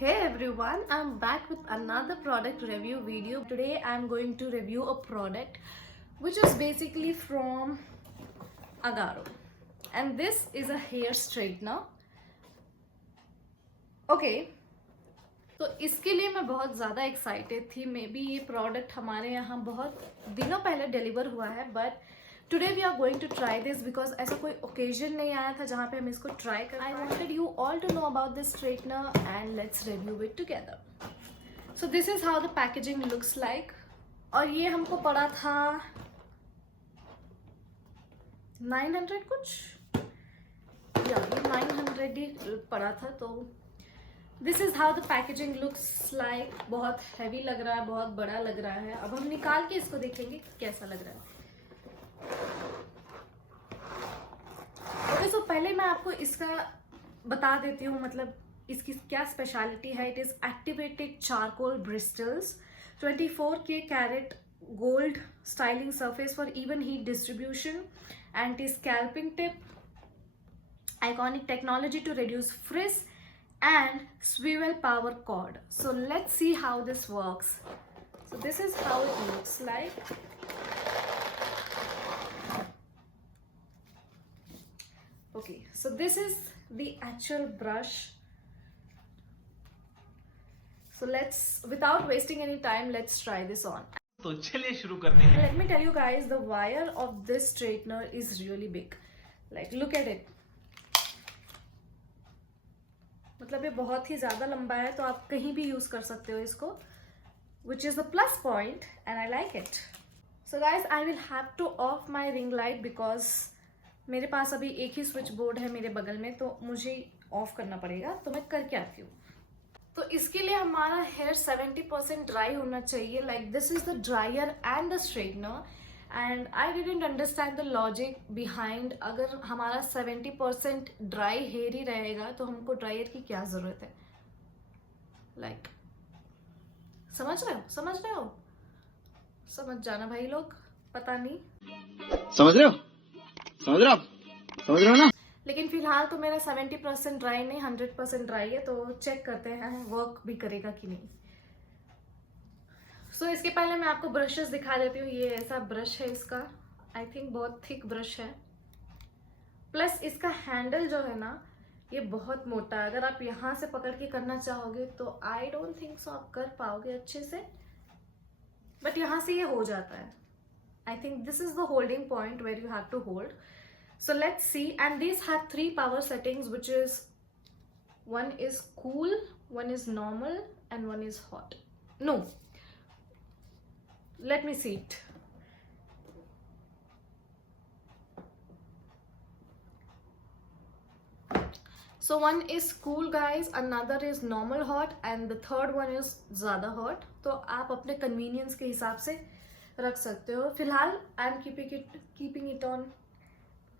Hey everyone, I'm back with another product review video. Today I'm going to review a product which is basically from Agaro, and this is a hair straightener. Okay, तो इसके लिए मैं बहुत ज़्यादा excited थी. May be ये product हमारे यहाँ बहुत दिनों पहले डिलीवर हुआ है, but today we are going to try this because ऐसा कोई ओकेजन नहीं आया था जहाँ पे हम इसको ट्राई कर. I wanted you all to know about this straightener and let's review it together. So this is how the packaging looks like. और ये हमको पड़ा था 900 कुछ, या ये 900 ही पड़ा था. तो this is how the packaging looks like. बहुत हैवी लग रहा है, बहुत बड़ा लग रहा है. अब हम निकाल के इसको देखेंगे कैसा लग रहा है. ओके, सो पहले मैं आपको इसका बता देती हूँ, मतलब इसकी क्या स्पेशलिटी है. It is activated charcoal bristles, 24K carat gold styling surface for even heat distribution, anti scalping tip, iconic technology to reduce frizz and swivel power cord. So let's see how this works. So this is how it looks like. Okay, so this is the actual brush. So let's, without wasting any time, let's try this on. तो चलिए शुरू करते हैं. Let me tell you guys, the wire of this straightener is really big. Like, look at it. मतलब ये बहुत ही ज़्यादा लंबा है, तो आप कहीं भी यूज़ कर सकते हो इसको, which is the plus point and I like it. So guys, I will have two of my ring light because मेरे पास अभी एक ही स्विच बोर्ड है मेरे बगल में, तो मुझे ऑफ करना पड़ेगा. तो मैं करके आती हूँ. तो इसके लिए हमारा हेयर 70% ड्राई होना चाहिए. Like this is the dryer and the straightener, and I didn't understand the logic behind. अगर हमारा 70% ड्राई हेयर ही रहेगा तो हमको ड्रायर की क्या ज़रूरत है. लाइक समझ रहे हो समझ जाना भाई लोग. पता नहीं समझ रहे हो ना. लेकिन फिलहाल तो मेरा 70% ड्राई नहीं 100% ड्राई है, तो चेक करते हैं वर्क भी करेगा कि नहीं. सो इसके पहले मैं आपको ब्रशेस दिखा देती हूँ. ये ऐसा ब्रश है इसका, आई थिंक बहुत थिक ब्रश है. प्लस इसका हैंडल जो है ना, ये बहुत मोटा है. अगर आप यहाँ से पकड़ के करना चाहोगे तो आई डोंट थिंक सो आप कर पाओगे अच्छे से, बट यहाँ से ये हो जाता है. I think this is the holding point where you have to hold. So let's see, and these have 3 power settings, which is one is cool, one is normal, and one is hot. No, let me see it. So one is cool guys, another is normal hot, and the third one is ज़्यादा hot. तो आप अपने convenience के हिसाब से रख सकते हो. फिलहाल I am keeping it on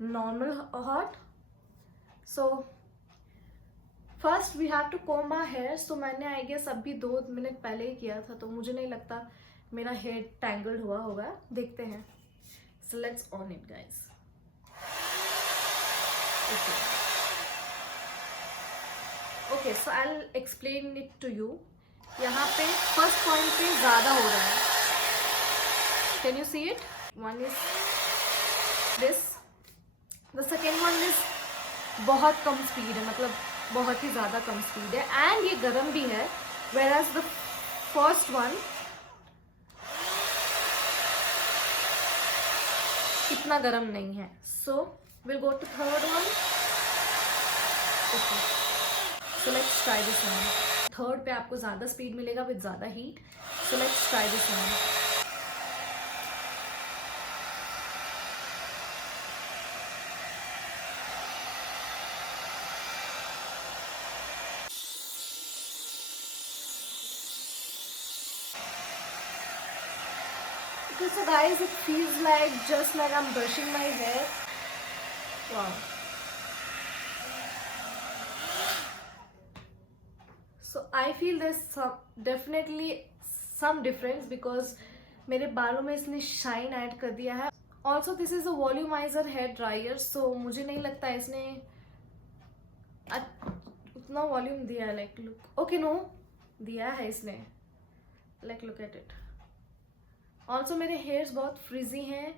normal hot. So first we have to comb our hair. So मैंने I guess अभी 2 मिनट पहले ही किया था, तो मुझे नहीं लगता मेरा hair tangled हुआ होगा. देखते हैं. So let's on it guys. Okay, so I'll explain it to you. यहाँ पे first point पे ज़्यादा हो रहा है. Can you see it? One is this. The second one is बहुत कम स्पीड है, मतलब बहुत ही ज़्यादा कम स्पीड है, एंड ये गर्म भी है. whereas the first one इतना गर्म नहीं है. So we'll go to third one. Okay. So let's try this one. Third पे आपको ज़्यादा स्पीड मिलेगा विद ज़्यादा heat. So let's try this one. So guys, it feels like just like I'm brushing my hair. Wow. So I feel there's definitely some difference because मेरे बालों में इसने shine add कर दिया है. Also this is a volumizer hair dryer, so मुझे नहीं लगता इसने कितना वॉल्यूम दिया है, लाइक लुक, ओके नो दिया है इसने, like look at it. Also मेरे हेयर्स बहुत फ्रिजी हैं,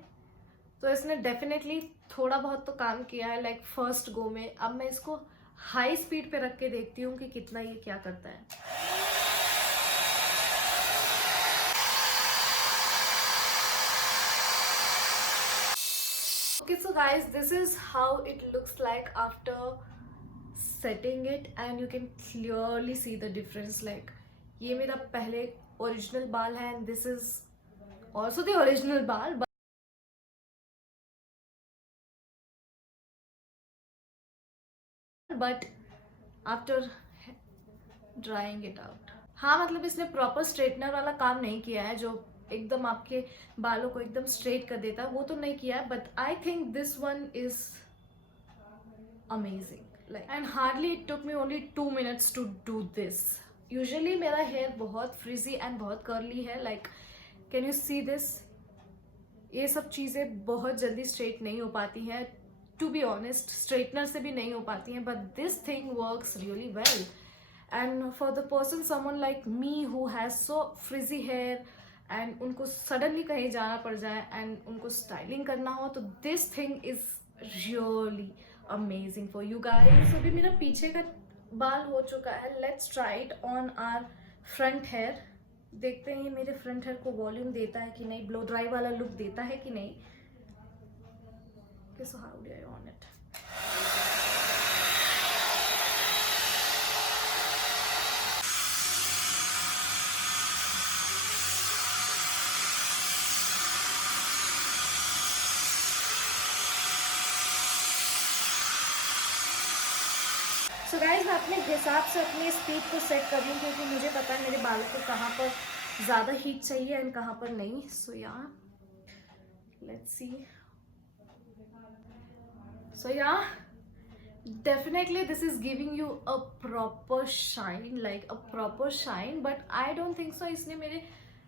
तो इसने डेफिनेटली थोड़ा बहुत तो काम किया है लाइक फर्स्ट गो में। अब मैं इसको हाई स्पीड पे रख के देखती हूँ कि कितना ये क्या करता है। Okay, so guys, this is how it looks like after setting it and you can clearly see the difference. Like ये मेरा पहले ओरिजिनल बाल है and this is also the original बाल, but after drying it out. हाँ, मतलब इसने proper straightener वाला काम नहीं किया है जो एकदम आपके बालों को एकदम स्ट्रेट कर देता है, वो तो नहीं किया है, but I think this one is amazing like, and hardly it took me only 2 minutes to do this. Usually मेरा हेयर बहुत फ्रिजी एंड बहुत कर्ली है, like can you see this, ये सब चीज़ें बहुत जल्दी स्ट्रेट नहीं हो पाती हैं, टू बी ऑनेस्ट स्ट्रेटनर से भी नहीं हो पाती हैं, but this thing works really well. And for the person someone like me who has so frizzy hair and उनको सडनली कहीं जाना पड़ जाए एंड उनको स्टाइलिंग करना हो, तो this thing is really amazing for you guys. अभी मेरा पीछे का बाल हो चुका है, let's try it on our front hair. देखते हैं ये मेरे फ्रंट हेयर को वॉल्यूम देता है कि नहीं, ब्लो ड्राई वाला लुक देता है कि नहीं। So how do I on it? So guys, मैं अपने हिसाब से अपनी स्पीड को सेट कर रही हूँ क्योंकि मुझे पता है मेरे बालों को कहाँ पर ज़्यादा हीट चाहिए एंड कहाँ पर नहीं। So yeah, let's see. So yeah, definitely this is giving you a proper shine, like a proper shine, but I don't think so इसने मेरे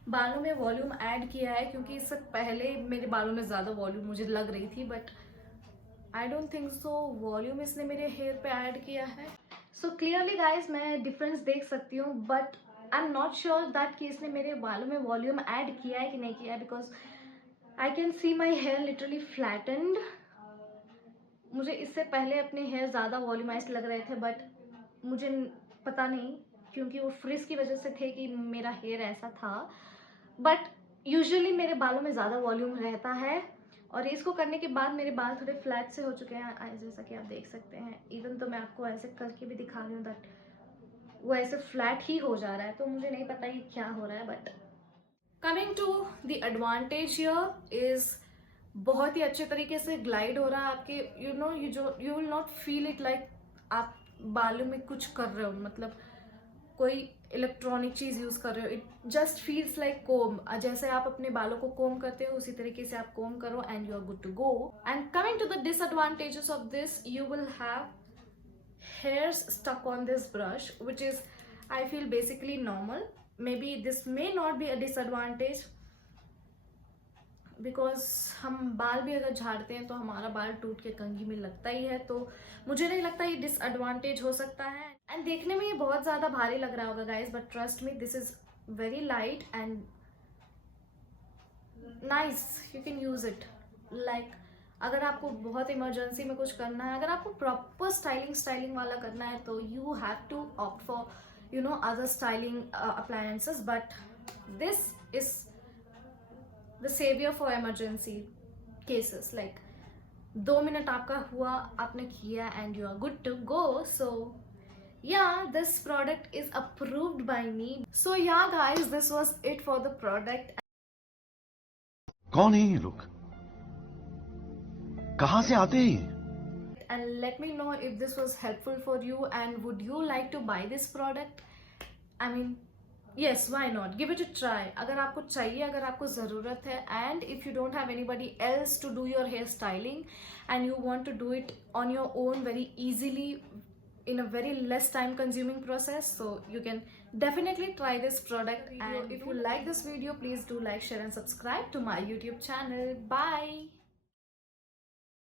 बालों में वॉल्यूम ऐड किया है, क्योंकि इससे पहले मेरे बालों में ज़्यादा वॉल्यूम मुझे लग रही थी, but I don't think so volume इसने मेरे हेयर पे ऐड किया है। सो क्लियरली गाइज मैं डिफरेंस देख सकती हूँ, but I am not sure that कि इसने मेरे बालों में वॉल्यूम ऐड किया है कि नहीं किया है, because I can see my hair literally flattened. मुझे इससे पहले अपने हेयर ज़्यादा वॉल्यूमाइज लग रहे थे, बट मुझे पता नहीं क्योंकि वो फ्रिज की वजह से थे कि मेरा हेयर ऐसा था, बट यूजुअली मेरे बालों में ज़्यादा वॉल्यूम रहता है। और इसको करने के बाद मेरे बाल थोड़े फ्लैट से हो चुके हैं, जैसा कि आप देख सकते हैं। इवन तो मैं आपको ऐसे करके भी दिखा रही हूँ दैट वो ऐसे फ्लैट ही हो जा रहा है, तो मुझे नहीं पता ये क्या हो रहा है। But coming to the advantage here is बहुत ही अच्छे तरीके से ग्लाइड हो रहा है आपके, you will not feel it like आप बालों में कुछ कर रहे हो, मतलब कोई इलेक्ट्रॉनिक चीज़ यूज़ कर रहे हो। इट जस्ट फील्स लाइक कोम, जैसे आप अपने बालों को कोम करते हो उसी तरीके से आप कोम करो and you are good to go. And coming to the disadvantages of this, you will have hairs stuck on this brush, which is I feel basically normal. Maybe this may not be a disadvantage because हम बाल भी अगर झाड़ते हैं तो हमारा बाल टूट के कंघी में लगता ही है, तो मुझे नहीं लगता ये डिसएडवांटेज हो सकता है। एंड देखने में ये बहुत ज़्यादा भारी लग रहा होगा guys, but trust me this is very light and nice, you can use it. Like अगर आपको बहुत इमरजेंसी में कुछ करना है, अगर आपको प्रॉपर स्टाइलिंग वाला करना है, तो you have to opt for other styling appliances, but this is the saviour for emergency cases. Like 2 minute आपका हुआ, आपने किया and you are good to go. So yeah, this product is approved by me. So yeah guys, this was it for the product. कौन है ये लोग, कहां से आते हैं? And let me know if this was helpful for you and would you like to buy this product? I mean, yes, why not? Give it a try. अगर आपको चाहिए, अगर आपको ज़रूरत है, and if you don't have anybody else to do your hair styling and you want to do it on your own very easily in a very less time consuming process, so you can definitely try this product. And if you like this video, please do like, share and subscribe to my YouTube channel. Bye.